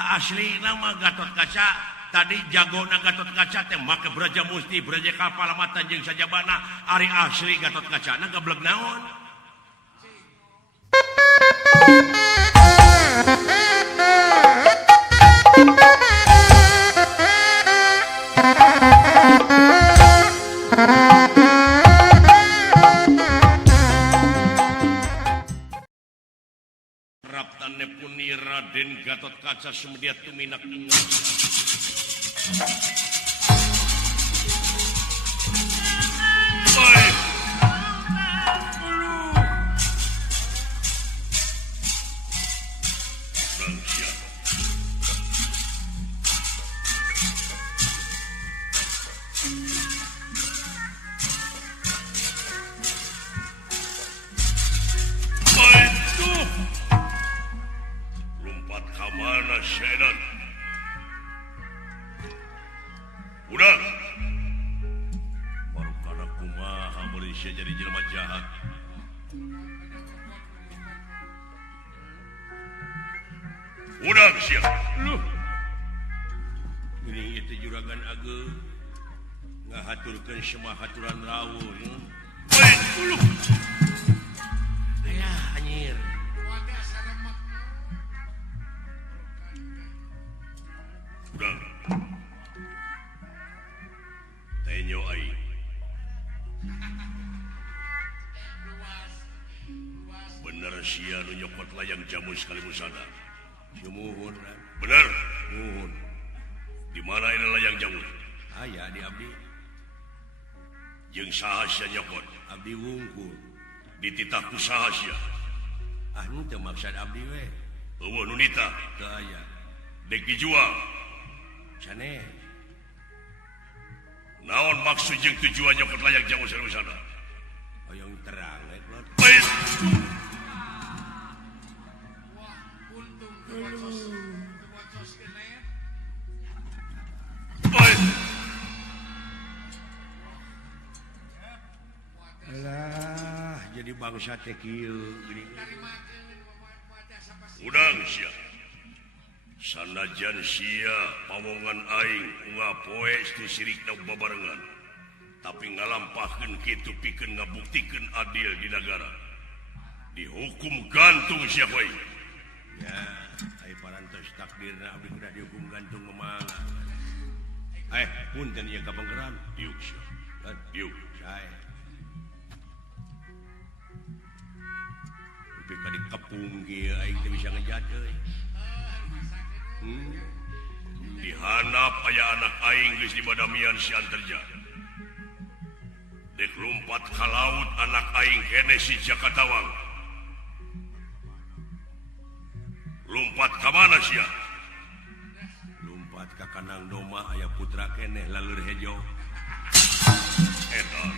asli nama Gatot Kaca tadi jago na Gatot Kaca teh make Braja Musti Braja Kapal mata jeung sajabana ari asli Gatot Kaca na gablek naon Raptane puni Raden Gatot Kaca sumediat tuminak ingat Baik. Udah baru karena kumaha Malaysia jadi jelema jahat udah siap lu ini itu juragan age ngahaturkeun semua haturan rawuh baik dulu ayah anjir udah tenyo aing bener sia nu nyokot layang jamu sekali musada sumuhun bener muhun di mana ini layang jamu aya di abdi jeung saha sia nyokot abdi wungkul dititah ku saha sia teu maksud abdi we eueuh nu nitah teu aya dek dijual cane naon maksud jeung tujuan nyokot layang jamu sekali musada hoyong terang klot alah jadi bangsa teh kieu udang sia sanajan sia pawongan aing ngapoe tu sirikna babarengan tapi ngalampahkeun kitu pikeun ngabuktikeun adil di negara dihukum gantung sia we ya ai parantos takdirna abdi kudu dihukum gantung memangga punten ieu kabanggeran diuk sia diuk sae tapi ka dikepung kieu aing teh bisa ngejat euy dihanap aya anak aing geus dibadamian si Anterja dek lompat ka laut anak aing kene si Jakatawang lompat ka mana sia lompat ka kandang doma aya putra keneh laleur hejo edan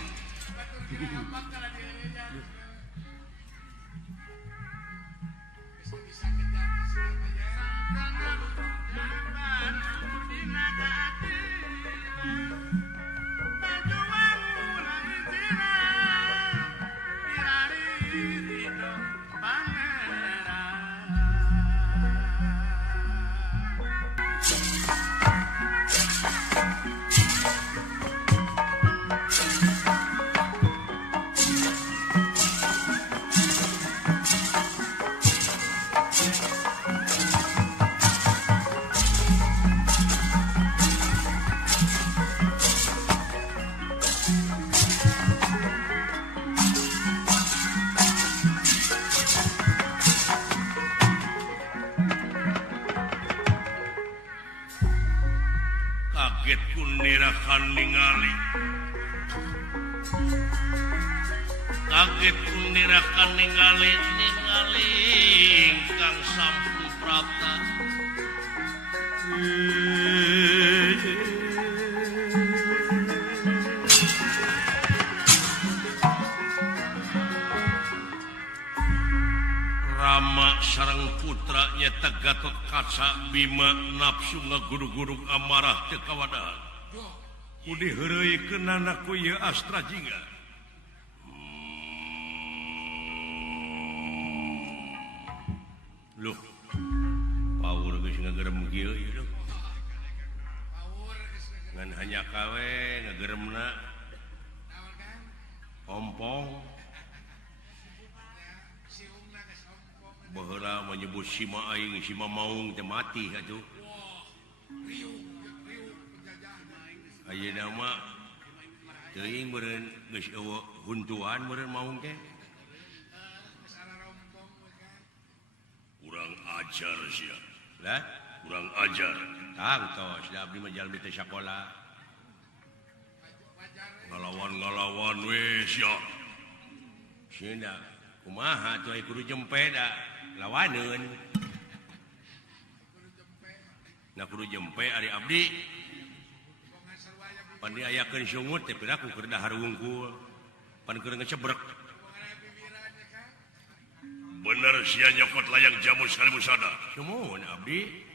kaget kunirakan ningali Kang Sampu Prapta Rama sareng putra nyata Gatot Kaca Bima nafsu ngagurug-gurug amarah teu kawadahan kudu heureuikeun anak ku ieu Astra Jingga loh power geus ngagerem kieu ieu ngan hanya kawe ngageremna ompong baheula menyebut sima aing sima maung teh mati atuh ayeuna mah teuing meureun geus eueuh huntuan meureun maung teh kurang ajar sia lah kurang ajar tang tos da abdi mah jalmi teh sakola ngalawan we sia sia kumaha tuh kudu jempe da lawaneun na kudu jempe ari abdi pan diayakeun sungut teh piraku keur dahar wungkul pan keur ngecebrek bener sia nyokot layang jamu sekali musada sumuhun abdi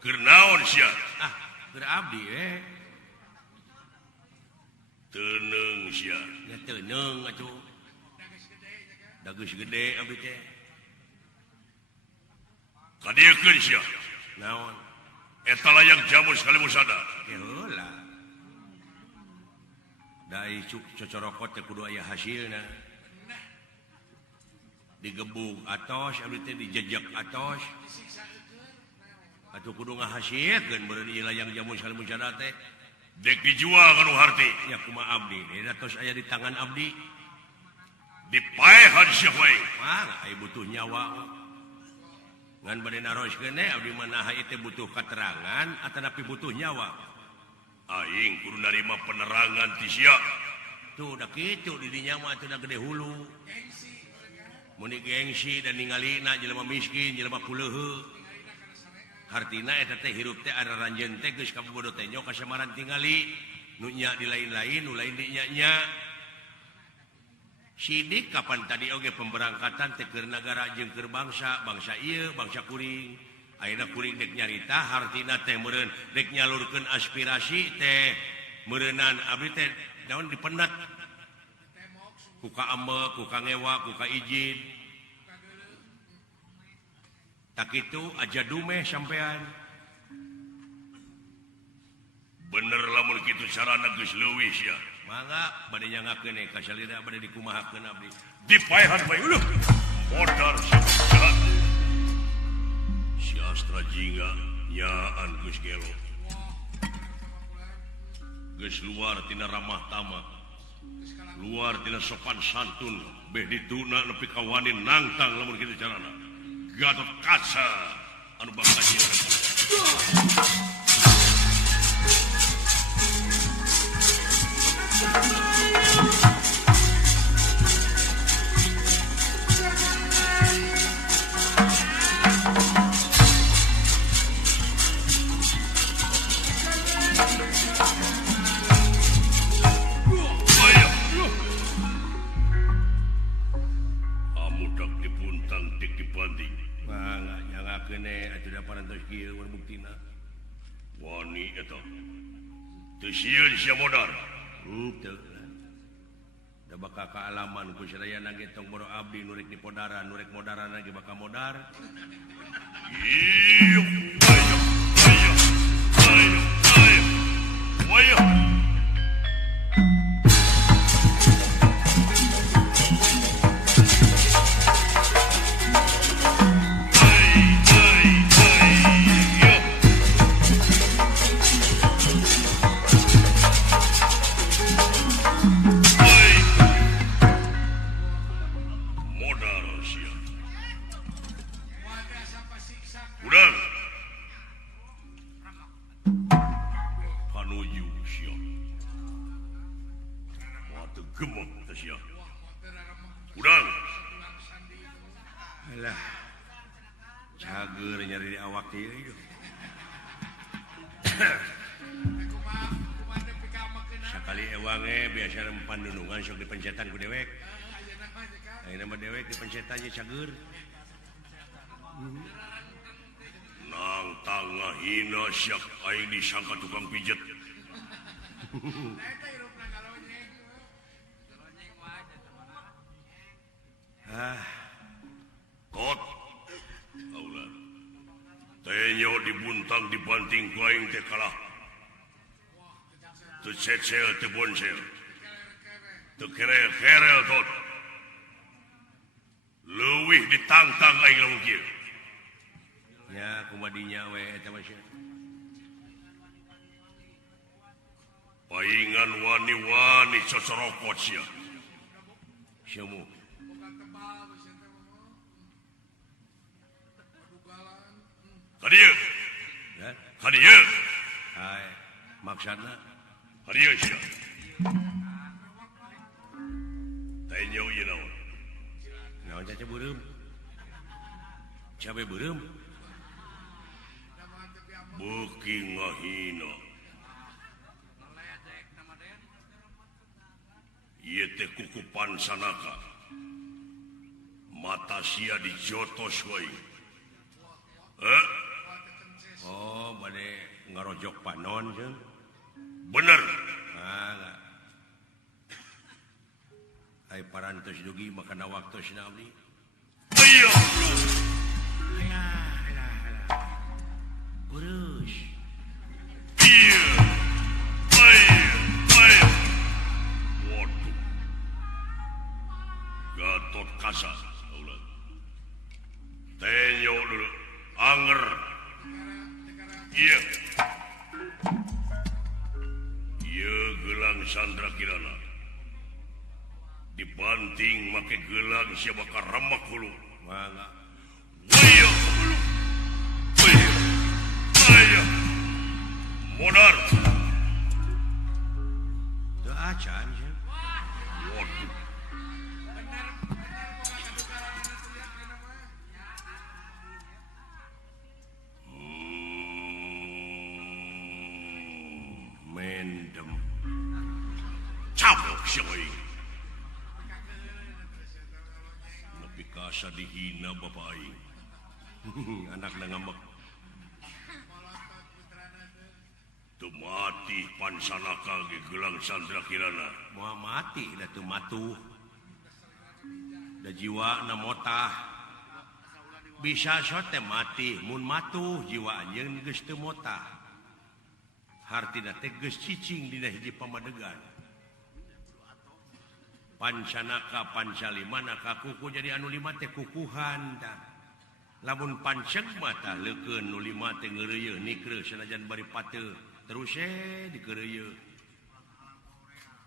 keur naon sia keur abdi teuneung sia ya teuneung atuh da geus gede abdi teh kadiekeun sia naon eta layang jamu sekali musada heula dai cocorokot teh kudu aya hasilna digebuk atos abdi teh dijejak atos atuh kudu ngahasilkeun beureun ieu layang jamu sekali musada teh dek dijual kanu harti ya kumaha abdi eta tos aya di tangan abdi dipaehan sia wae aya butuh nyawa ngan bade naroskeun abdi mah naha teh butuh katerangan atanapi butuh nyawa aing kudu narima penerangan ti sia tuh da kitu di dinya mah teu da gede hulu mun gengsi dan ningalina jelema miskin jelema kuleuheu hartina eta teh hirup teh ada ranjeun teh geus kabobodo teh nya kasamaran tingali nu nya di lain-lain nu lain di nya sidik kapan tadi oge pemberangkatan teh keur nagara jeung keur bangsa ieu bangsa kuring ayeuna kuring dek nyarita hartina teh meureun dek nyalurkeun aspirasi teh meureunan abdi teh daun dipendet ku ka ambek ku ka ngewa ku ka izin tak kitu aja dumeh sampean bener lamun kitu carana geus leuwih sia mangga bade nyangakeun ka salira bade dikumahakeun abdi dipaehan bae uluh modar sia si Astra Jingga nyaan geus gelo geus luar tina ramah tamah luar tina sopan santun beh dituna nepi ka wani nangtang lamun kitu carana Gatot Kaca anu bangsa ieu wani eta teu sieun sia modar henteu da bakal kaalaman ku sadayana ge tong boro abdi nu rek dipodaran nu rek modarana ge bakal modar ieu ayo cager nyari di awak ieu sakali ewange biasa pandunungan sok dipencetan ku dewek ayeuna mah dewek dipencetannya cager nang tangah hina syak aing disangka tukang pijet tot aulah teh Tenyo dibuntang dibanting ku aing teh kalah. Teu cecel teu bonsel. Teu kerel-kerel tot. Leuwih ditantang aing lamun kieu. Ya kumadinya we eta mah sia. Paingan wani-wani cocorokot sia. Siamu. Hadieu. Ya, hadieu. Hai, maksudna hadieu sia. Tanya ieu naon? Naon caca beureum? Cabe beureum? Beuki ngahina. Ieu teh kukupan sanaka. Mata sia dijotos wae. Oh, bade ngarojok panon jeung. Bener. Nah. Ai parantos dugi makana waktosna abdi. Iya. Alah. Urus. Iya. Baik. Waduh. Gatot Kaca. Ulah. Tenyo dulu. Anger. Iya. Iya gelang Sandra Kirana. Dibanting make gelang siapa karamak hulu. Mangga. Waya hulu. Waya. Modar. Teu acan sia. Waduh. Mendem. Cabok sia euy. Nepi ka asa dihina bapak aing. Anakna ngambek. Teu mati pansanaka ge gelang Sandra Kirana. Moal mati da teu matuh. Da jiwana motah. Bisa so teh mati mun matuh jiwa anjeun geus teu motah. Hartina teh geus cicing dina hiji pamadegan. Pancanaka pancalimana kakuku jadi anu lima teh kukuhan tah. Lamun panceg mah tah leukeun nu lima teh ngeureuyeuh nikreuh sanajan bari pateu terus dikeureuyeun.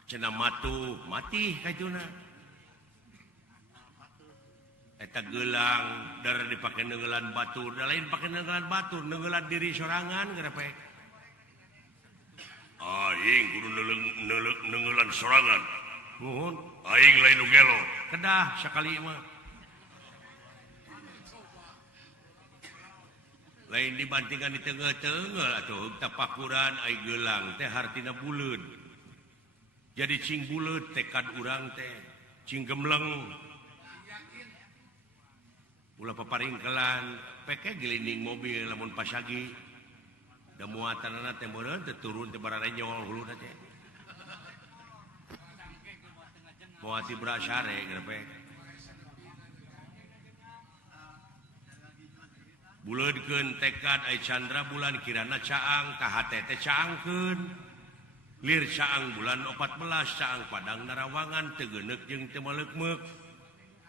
Cenah matuh mati kaituna. Eta gelang dara dipake neungelan batur, da lain pake neungelan batur, neungelan diri sorangan garepek. Aing kudu neungelan sorangan. Nuhun. Aing lain nu gelo. Kedah sakali mah. Lain dibantingan di tengah-tengah atuh tapakuran ai gelang teh hartina buleud. Jadi cing buleud tekad urang teh cing gemleng. Ulah paparingkelan peke gelinding mobil lamun pasagi. Da muatanana teh meureun teh turun teh bararenyol huluna teh. Moati brasare grepek. Buleudkeun tekad ai Chandra bulan kirana caang ka hate teh caangkeun. Lir caang bulan 14 caang Padang Narawangan teu geuneuk jeung teu maleukmeuk.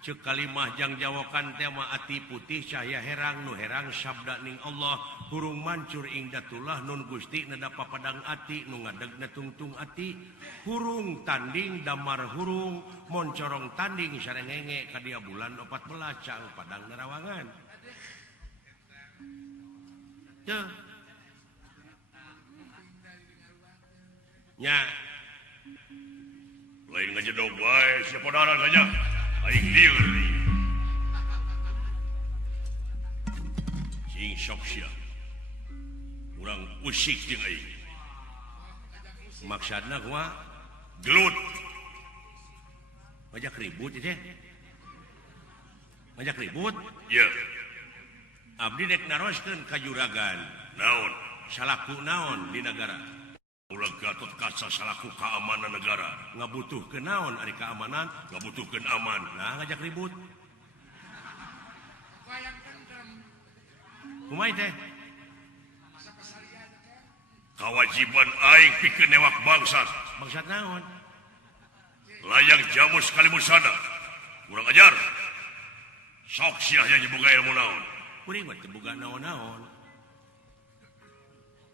Ceuk kalimah jang jawokan teh mah ati putih cahaya herang nu herang sabda ning Allah hurung mancur ing datullah nun Gusti nada papadang ati nu ngadegna tungtung ati hurung tanding damar hurung moncorong tanding sarengenge ka dia bulan 14 caang Padang Narawangan. Teu nya lain ngajedog wae siapa darah ganya aing lieur cing sok sia urang usik jeung aing maksudna kumaha gelut ngajak ribut teh ngajak ribut ieu abdi dek naroskeun ka juragan naon salaku naon di negara ulah Gatot Kaca salaku keamanan negara ngabutuhkeun naon ari keamanan ngabutuhkeun aman nah ngajak ribut kumaha teh kawajiban aing pikeun newak bangsat naon layang jamu sekali musada kurang ajar sok sia yang diboga ilmu naon kuring mah teu boga naon-naon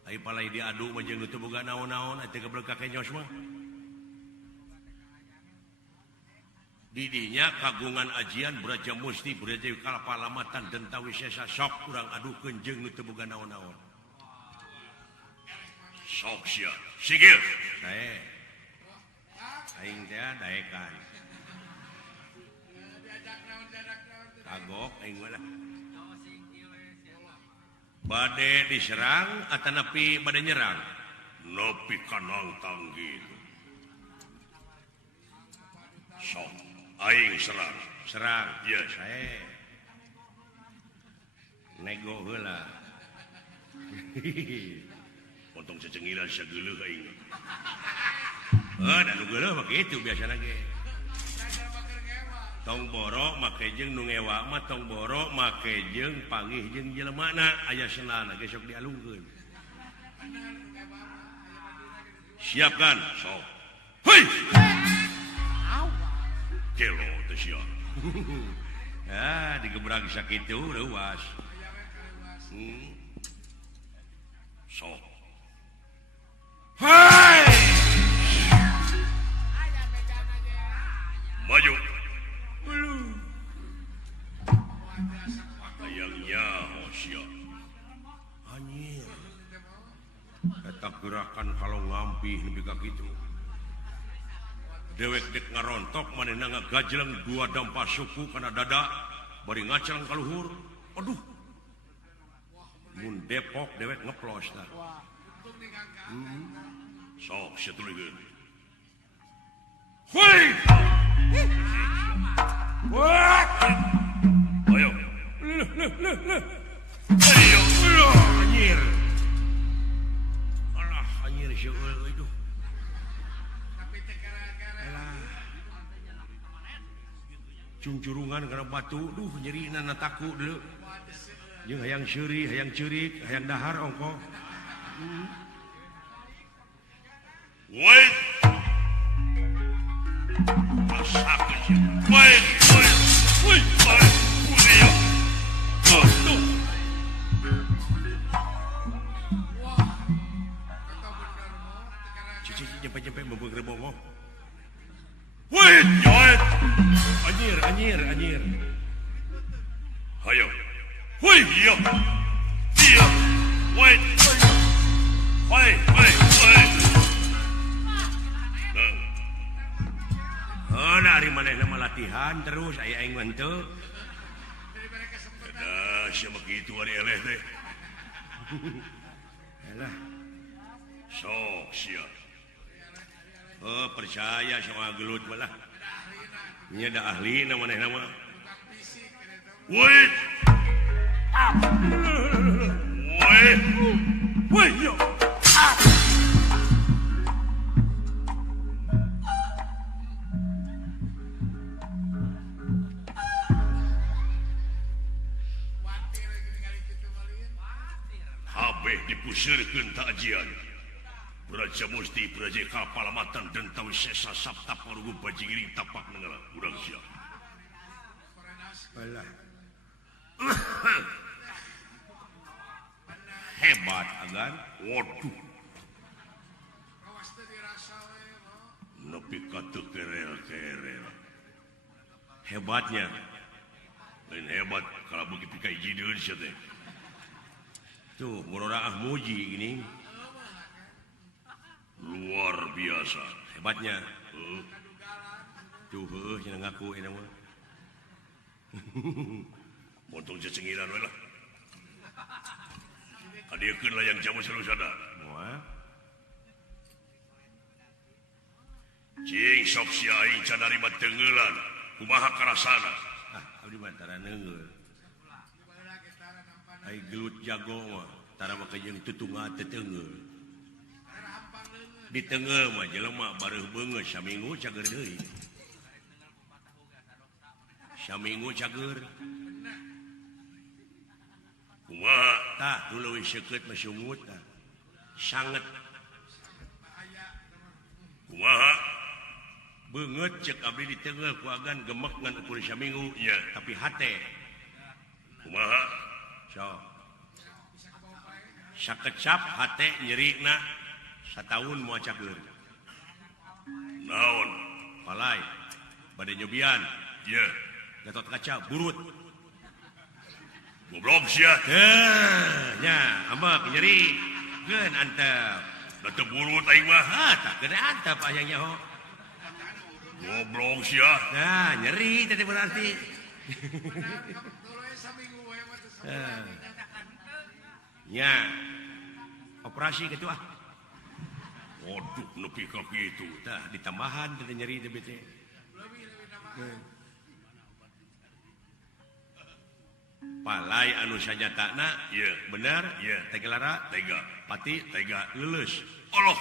ai palai diadu mah jeung teu boga naon-naon atuh geblek kakenyos mah didinya kagungan ajian Braja Musti Braja Kalapalamatan Dentawi Sesa sok kurang adukeun jeung teu boga naon-naon sok sia sigil sae aing teh daekan kagok aing mah bade diserang atau nepi bade nyerang nepi kanang tanggi sok aing serang iya sae nego heula potong cecengiran sageuleuh aing da nu geuleuh mah kitu biasana ge tong borok make jeung nu ngewa mah tong borok make jeung panggih jeung jelemana aya senana ge sok dialungkeun siapkan sok hei kelo teh sia digebrag sakitu leuwas sok hei maju ayangnya sia anjir eta gerakan kalau ngampih nepi ka kitu dewek dek ngarontok manehna ngagajleng dua dampa suku kana dada bari ngacelang ka luhur aduh mun Depok dewek ngeplos tah sok satulikeun hoi ayo ayo anjir alah anjir seueur itu cungcurungan karena batu duh nyerina na taku deuleu jeung hayang seuri hayang ceurik hayang dahar ongko wait rasakeun sia wait ulia tuh cici nyampe-nyampe membeung bomo wait anjir ayo woi iya wait dari manehna latihan terus aya aing mah teu da sia begitu ari eleh teh alah sok sia percaya sama gelut malah nya da ahli na manehna mah wait yo habeh dipusirkeun ta ajian Braja Musti Braja Kalapalamatan Dentawi Sesa Sapta Parugu Bajigiring tapak nenggala urang sia alah hebat agan waduh nepi ka teu kerel hebatnya lain hebat kalau begitu ka hiji deui sia teh tuh muraraah muji gini luar biasa hebatnya tuh cenah ngaku eta mah potong cecengiran we lah adiekeun layang jamu salusada moal cing sok sia aing can narima teungeulan kumaha karasana abdi mah tara neungeul ai gelut jago mah tara make jeung tutunga teu teungeul di teungeul mah jelema bareuh beungeut saminggu cager deui saminggu cager kumaha tah dulu leuwih seukeut mah sungut tah sanget kumaha beungeut cek abdi di tengah kuagan gemek ngan ukur saminggu nya tapi hate kumaha sok sakecap hate nyerina sataun moal cager naon palai bade nyobian ieu Gatot Kaca burut goblok sia nya ambek nyeri geun antep da teu burut aing mah tah geus antep aya nyaho goblok sia nah nyeri tadi berarti nya operasi gitu ah waduh nepi ka kitu tah ditambahan teh nyeri teh bete palai anu sajatana ieu bener ieu tega lara tega pati tega leuleus Allah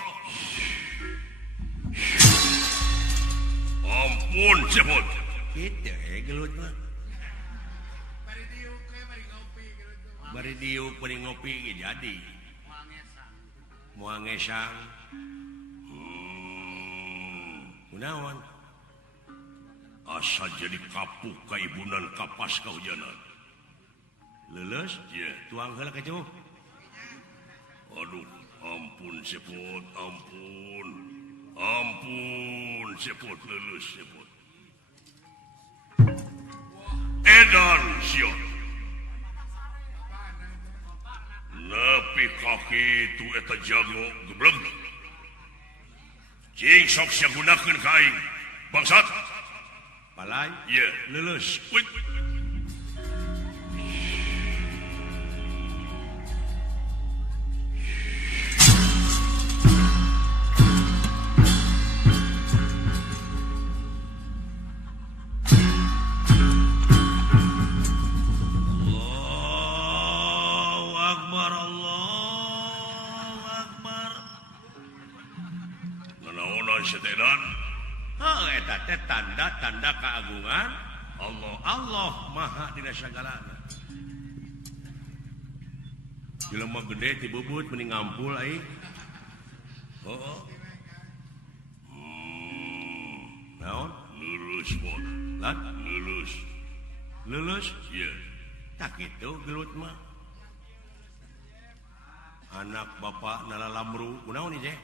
ampun cepot kitu gelut mah bari diuk bari ngopi ge jadi moal ngesang kunaon asa jadi kapuk ka ibunan kapas kaujanan leuleus ieu tuang heula kecuh aduh ampun sepot ampun sepot leuleus sepot edan sion nepi ka kitu eta jago gebleng cing sok sia gunakeun ka aing bangsat palai ieu leuleus setelan eta teh tanda-tanda keagungan Allah maha dina sagalana jelema gede ti bubut mending ngampul aing naon lulus mod lat lulus ieu tak kitu gelut mah anak bapak nalalamru kunaon ieu teh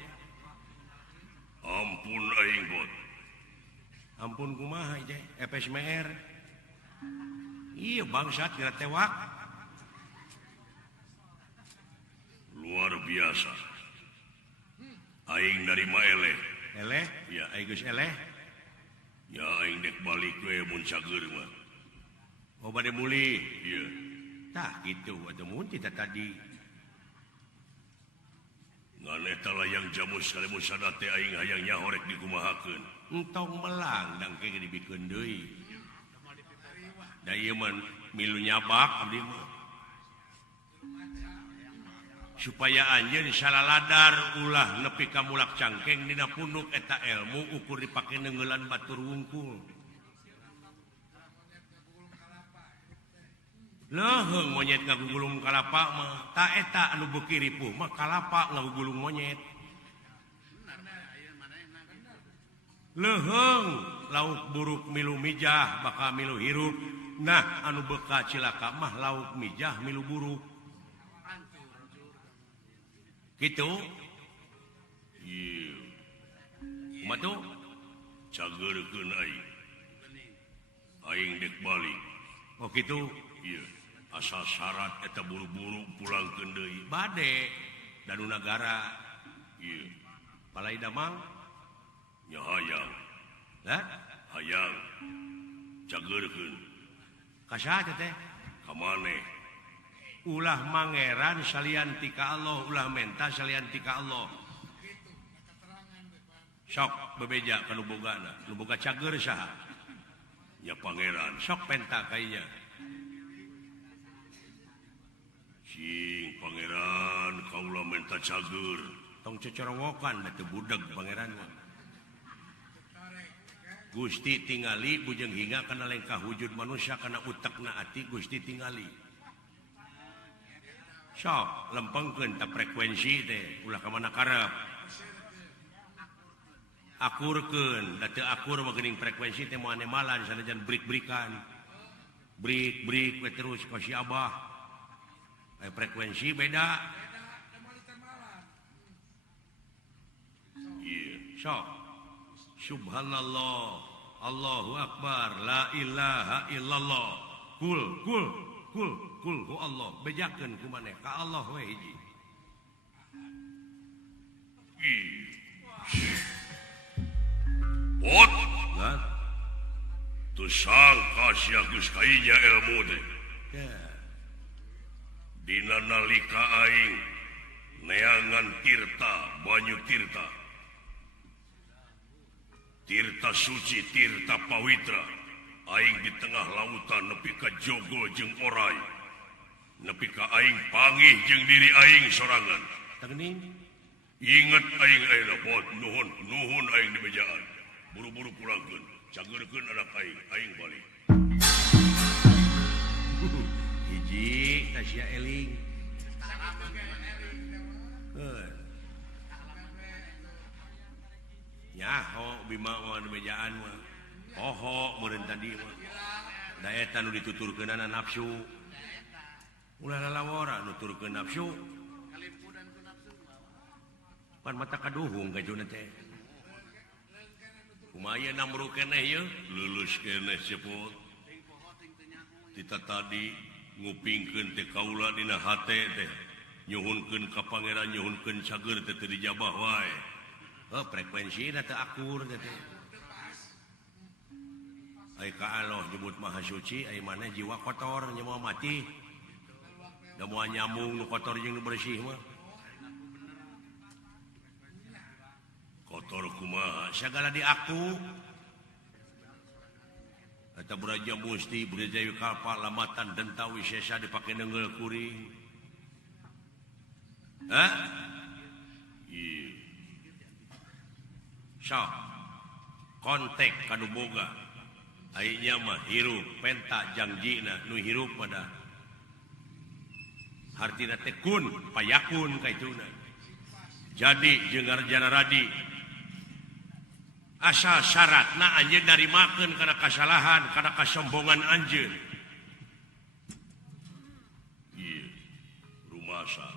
ampun aing bot ampun kumaha ieu FSMR iya bangsat kira tewak luar biasa aing narima eleh ya aing geus eleh ya aing dek balik we mun cager mah oh bade muli ieu tah kitu atuh mun tadi ngan eta layang jamus kalimun sadate aing hayang nyahorek dikumahakeun entong melang dang ke dibikeun deui da ieu mah milu nyabak abdi mah supaya anjeun salaladar ulah nepi ka mulak cangkeng dina punduk eta ilmu ukur dipake neungeulan batur wungkul leheung monyet ngagugulung kalapa mah tak eta anu beuki ripuh mah kalapa ngagugulung monyet leheung lauk buruk milu mijah bakal milu hirup nah anu beuka cilaka mah lauk mijah milu buruk kitu ieu kumaha tuh cageurkeun aing dek balik oh kitu ieu asal syarat eta buru-buru pulangkeun deui bade danu nagara ieu palai damang nya hayang hayang cageurkeun ka saha teh ka maneh ulah mangeran salian ti ka Allah ulah menta salian ti ka Allah sok bebeja ka nu bogana nu boga cager saha nya pangeran sok penta ka ieu cing pangeran kaula menta cager tong cocorowokan da teu budeg pangeran mah Gusti tingali bujeng hingga kana lengkah wujud manusia kana utekna ati Gusti tingali sok lempengkeun ta frekuensi teh ulah ka mana karep akurkeun da teu akur mah geuning frekuensi teh moal nemalan sanajan break-breakan break we terus ka si Abah frekuensi beda sok subhanallah Allahu akbar la ilaha illallah kul hu Allah bejakeun ku maneh ka Allah we hiji Pot, nah, tu sangka sia geus kainya ilmu teh. Dina nalika aing neangan tirta, banyu tirta. Tirta suci, tirta pawitra. Aing di tengah lautan nepi ka jogo jeung orai. Nepi ka aing panggih jeung diri aing sorangan. Teuning inget aing ayeuna pot nuhun aing di bejaan. Buru-buru pulangkeun, cageurkeun anak aing balik. Hiji tasya eling. Nyaho bima mah di bejaan mah. Poho meureun tadi mah. Da eta nu dituturkeunana nafsu. Ulah lalawara nuturkeun nafsu. Pan mata kaduhung kajuna teh. Kumaya namru keneh ya lulus keneh sepot kita tadi ngupingkeun teh kaula dina hate teh nyuhunkeun ka pangeran nyuhunkeun cager teh teu dijabah wae frekuensi teh akur teh ai ka Allah nyebut maha suci ai maneh jiwa kotor nya moal mati da moal nyambung nu kotor jeung nu bersih mah kotor kumaha sagala di aku eta Braja Musti Braja Kalpa lamatan dentawi sesa dipake neungeul kuring ieu sok kontek kanu boga aya mah hirup penta jangjina nu hirup pada hartina teh kun payakun kaituna jadi jeung ngarjana radi asal syaratna anjeun narimakeun kana kasalahan kana kasombongan anjeun ieu rumasa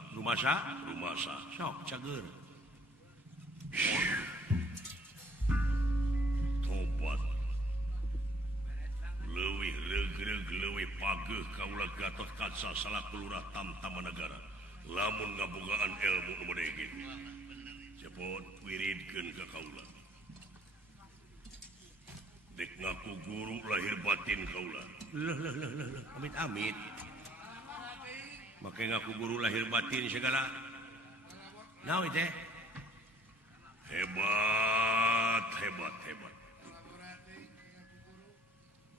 sok cager tobat leuwih regreg leuwih pageuh kaula Gatot Kaca salaku lurah Tamtama Nagara lamun ngabogaan ilmu nu bade kitu cepot wiridkeun ka kaula dek ngaku guru lahir batin kaula. Amit. Make ngaku guru lahir batin segala. Naon teh? Hebat.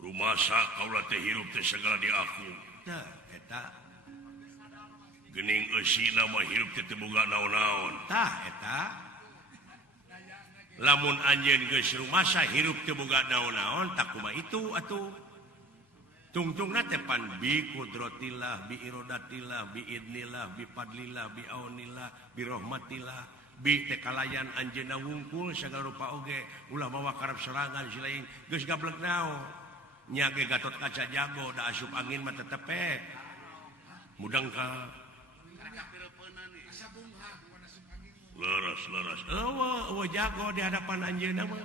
Rumasa kaula teh hirup teh segala di aku. Tah eta. Geuning eusina mah hirup teh teu boga naon-naon. Tah eta. Lamun anjeun geus rumasa hirup teu boga naon-naon tak kumaha itu atuh tungtungna teh pan bi qudratillah bi iradatillah bi idnillah bi fadlillah bi aunillah bi rahmatillah bi teh kalayan anjeunna wungkul sagala rupa oge ulah mawa karep serangan silain geus gablek naon nya ge Gatot Kaca jago da asup angin mah tetep mudeng ka Leres. Jago di hadapan anjeunna mah.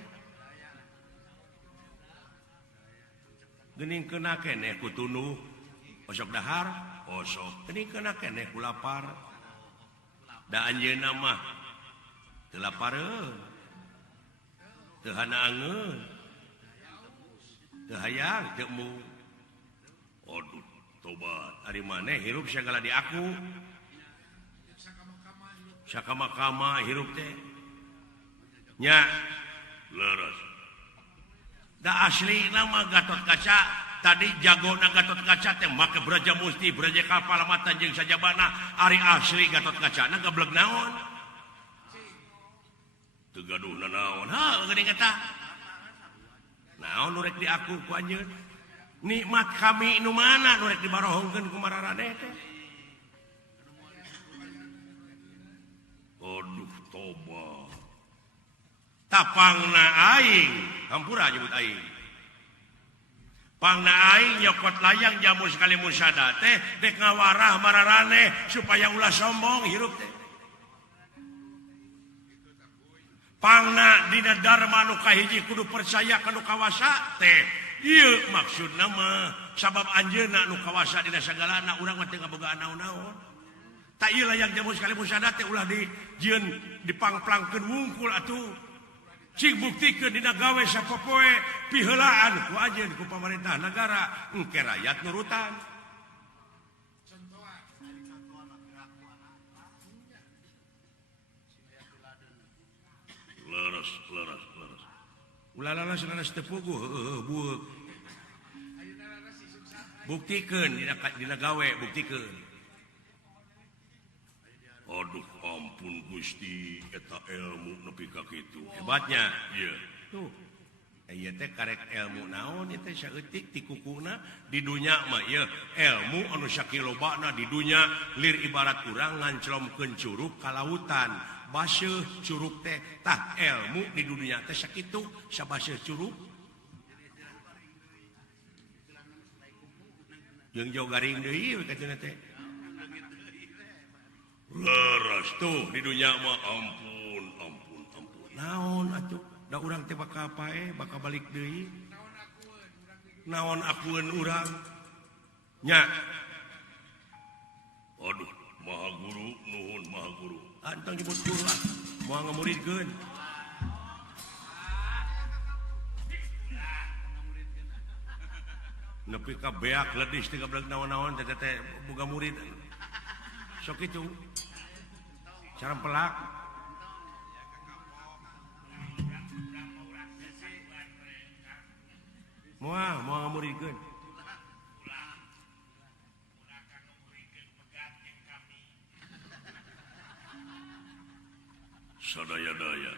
Geuning keuna keneh ku tunuh, osok dahar, osok. Geuning keuna keneh ku lapar. Da anjeunna mah teu lapareun. Teu hanaangeun. Teu hayang, teu mu. Aduh, tobat. Ari maneh hirup sagala di aku. Sakama-kama hirup teh nya leres da asli nama Gatot Kaca tadi jagona Gatot Kaca teh make Braja Musti Braja Kalpa lamatan jeung sajabana ari asli Gatot Kacana gablek naon teu gaduhna naon geuning eta naon nu rek di aku ku anjeun nikmat kami nu mana nu rek dibarohongkeun ku mararane teh aduh tobat tapangna aing hampura nyebut aing pangna aing nyokot layang jamu sekali musada teh dek ngawarah mararane supaya ulah sombong hirup teh pangna dina dharma nu kahiji kudu percaya kana kawasa teh ieu maksudna mah sabab anjeunna nu kawasa dina sagalana urang mah teu ngabogaan naon-naon tak ieu layang jamu sekali musada teh ulah dijieun dipangplangkeun wungkul atuh cing buktikeun dina gawe sapopoe piheulaan ku ajeun ku pamarentah nagara engke rakyat nurutan leres ulah sanes teu puguh bueuk buktikeun dina gawe buktikeun aduh ampun Gusti eta ilmu nepi ka kitu hebatnya ieu tuh ieu teh karek ilmu naon ieu teh saeutik ti kukuna di dunya mah ieu ilmu anu sakilobana di dunya lir ibarat urang nganclomkeun curug ka lautan baseuh curug teh tah ilmu di dunia teh sakitu sabaseuh curug jeung jauh garing deui katuna teh leres tuh di dunia mah ampun naon atuh da urang teh bakal pae bakal balik deui naon akueun urang nya aduh maha guru nuhun maha guru antang nyebut guru lah moal ngamuridkeun nepi ka beak ledis teh gablek naon-naon teh boga murid sok itu cara pelak moal ngamuridkeun sadaya-daya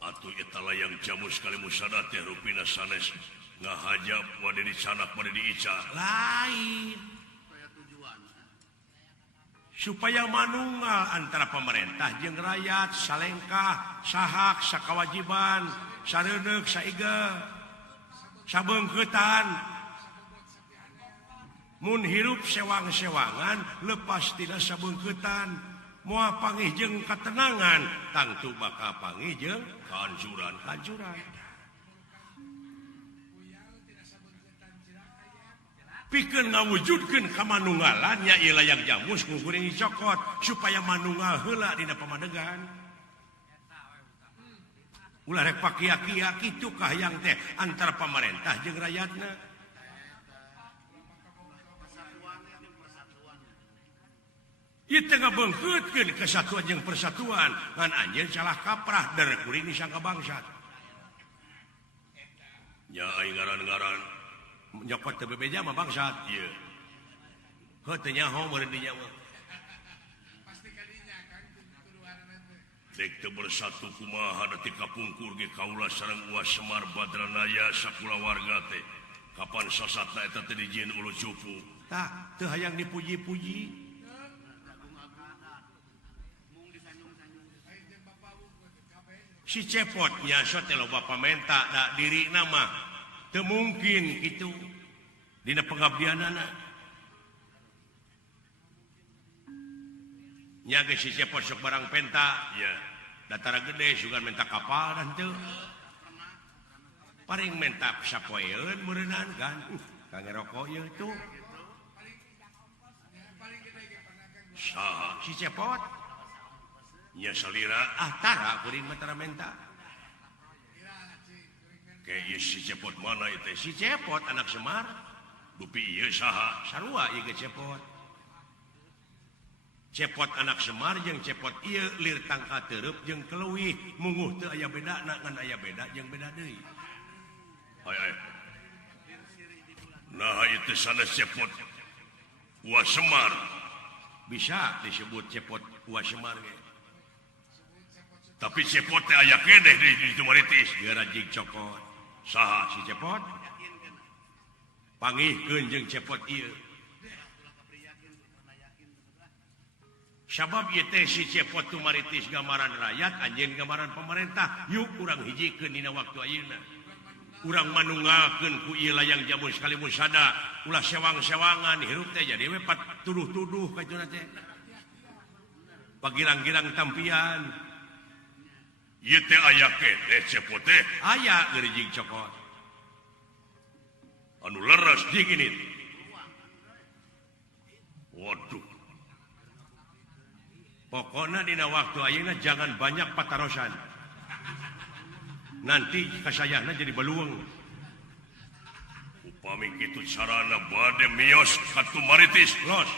atuh eta layang jamu sekali musada teh rupina sanes ngahajab wade dicanak wade diica lain supaya manunggal antara pemerintah jeung rakyat salengkah sahak sakawajiban sareuneuh saiga sabeungkeutan mun hirup sewang-sewangan lepas tina sabeungkeutan moal panggih jeung katenangan tangtu bakal panggih jeung kahancuran pikeun ngawujudkeun kamanunggalan nya ieu layang jamus ngukuring dicokot supaya manunggal heula dina pamadegan ulah rek pakia-kia kitu kahayang teh antara pamarentah jeung rakyatna ieu teh ngabeungkeutkeun kesatuan jeung persatuan ngan anjeun salah kaprah dari kuring disangka bangsat nya aing ngaran-ngaran nyokot teu bebeja mah bangsat ieu heuh teu nyaho meureun dinya mah pasti kadinya kan tuduhanna teh dek teu bersatu kumaha da ti kapungkur ge kaula sareng Uas Semar Badranaya sakulawarga teh kapan sasatna eta teh dijieun ulu cupu tah teu hayang dipuji-puji si cepot nya teh loba pamenta da dirina mah teu mungkin kitu dina pengabdianana nya ge si cepot sok barang penta ya datara gede sugan menta kapal dan teu paring menta sapoeun meureunan kan kangge rokok ieu tuh saha si cepot nya salira tara kuring mata menta kayak si cepot mana itu si cepot anak Semar dupi ieu saha sarua ieu ge cepot anak Semar jeung cepot ieu lir tangka teureub jeung keleuwih munguh teu aya bedana ngan aya beda jeung beda deui ai nah itu sanes cepot Uas Semar bisa disebut cepot Uas Semar ge tapi cepot teh aya keneh di tumaritis garajig cokot saha si cepot panggihkeun jeung cepot ieu sabab maritis gambaran rakyat anjing gambaran pemerintah yuk kurang hiji ke Nina waktu Auna kurang manungaken ku layang jamu sekali musada ulah sewang-sewangan hirup teh jadi wepat tuduh-tuduh kajuna teh pagirang-girang tampian ieu teh aya keneh cepot teh aya geurijing cokot anu leres jeung ini waduh pokoknya dina waktu ayeuna jangan banyak patarosan nanti kasayana jadi belueng upami kitu carana bade mios katu maritis los